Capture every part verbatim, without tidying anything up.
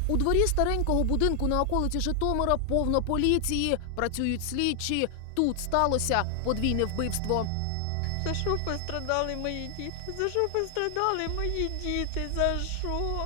У дворі старенького будинку на околиці Житомира повно поліції. Працюють слідчі. Тут сталося подвійне вбивство. За що пострадали мої діти? За що пострадали мої діти? За що?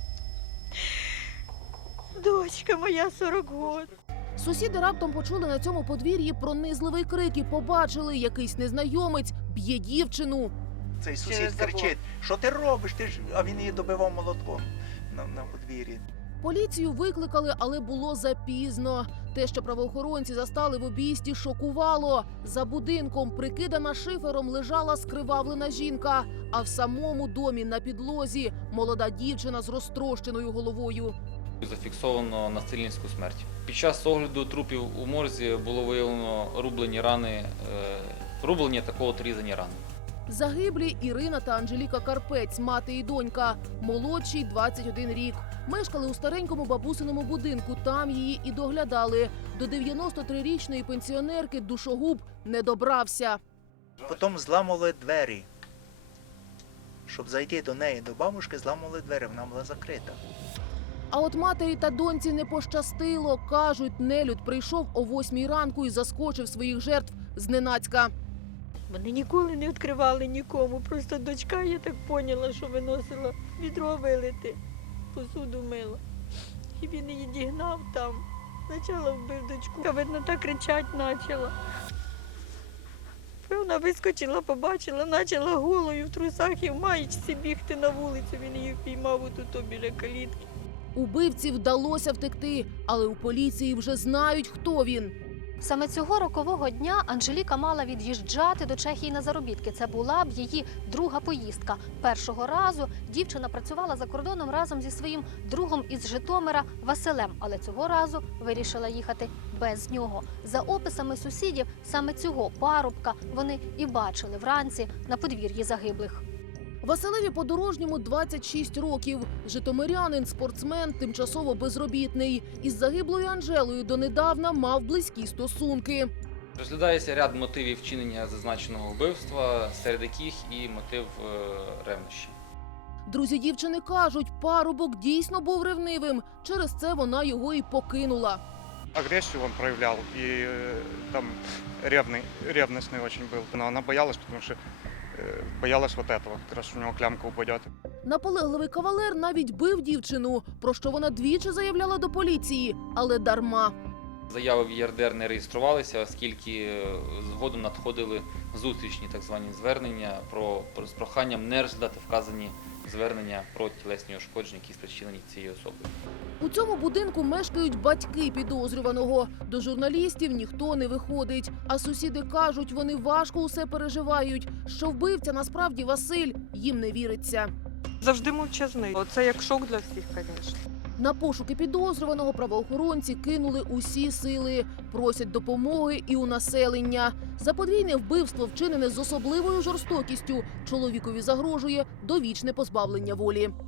Дочка моя сорок років. Сусіди раптом почули на цьому подвір'ї пронизливий крик і побачили, якийсь незнайомець б'є дівчину. Цей сусід кричить: що ти робиш? Ти ж... А він її добивав молотком на, на подвір'ї. Поліцію викликали, але було запізно. Те, що правоохоронці застали в обійсті, шокувало. За будинком, прикидана шифером, лежала скривавлена жінка, а в самому домі на підлозі молода дівчина з розтрощеною головою. Зафіксовано насильницьку смерть. Під час огляду трупів у морзі було виявлено рублені рани, е, рублені та отрізані рани. Загиблі Ірина та Анжеліка Карпець, мати і донька. Молодшій – двадцять один рік. Мешкали у старенькому бабусиному будинку, там її і доглядали. До дев'яностотрирічної пенсіонерки душогуб не добрався. Потім зламали двері. Щоб зайти до неї, до бабушки, зламали двері, вона була закрита. А от матері та доньці не пощастило. Кажуть, нелюд прийшов о восьмій ранку і заскочив своїх жертв зненацька. Вони ніколи не відкривали нікому. Просто дочка, я так поняла, що виносила відро вилити, посуду мила. І він її дігнав там. Спочатку вбив дочку, а видно, так кричать почала. Вона вискочила, побачила, почала голою в трусах і в маєчці бігти на вулицю. Він її впіймав отут біля калітки. Убивці вдалося втекти, але у поліції вже знають, хто він. Саме цього рокового дня Анжеліка мала від'їжджати до Чехії на заробітки. Це була б її друга поїздка. Першого разу дівчина працювала за кордоном разом зі своїм другом із Житомира Василем, але цього разу вирішила їхати без нього. За описами сусідів, саме цього парубка вони і бачили вранці на подвір'ї загиблих. Василеві Подорожньому двадцять шість років. Житомирянин, спортсмен, тимчасово безробітний. Із загиблою Анжелою донедавна мав близькі стосунки. Розглядається ряд мотивів вчинення зазначеного вбивства, серед яких і мотив е, ревнощі. Друзі дівчини кажуть, парубок дійсно був ревнивим. Через це вона його і покинула. Агрессию он проявлял и э, там ревный, ревностный очень был. Но она боялась, потому что э, боялась вот этого, как раз у него клямка упадет. Наполегливий кавалер навіть бив дівчину, про що вона двічі заявляла до поліції, але дарма. Заяви в ЄРДР не реєструвалися, оскільки згодом надходили зустрічні так звані звернення про, про з проханням не розглядати вказані звернення про тілесні ушкодження, які спричинені цією особою. У цьому будинку мешкають батьки підозрюваного. До журналістів ніхто не виходить. А сусіди кажуть, вони важко усе переживають. Що вбивця насправді Василь, їм не віриться. Завжди мовчазний. Оце як шок для всіх, звісно. На пошуки підозрюваного правоохоронці кинули усі сили. Просять допомоги і у населення. За подвійне вбивство, вчинене з особливою жорстокістю, чоловікові загрожує довічне позбавлення волі.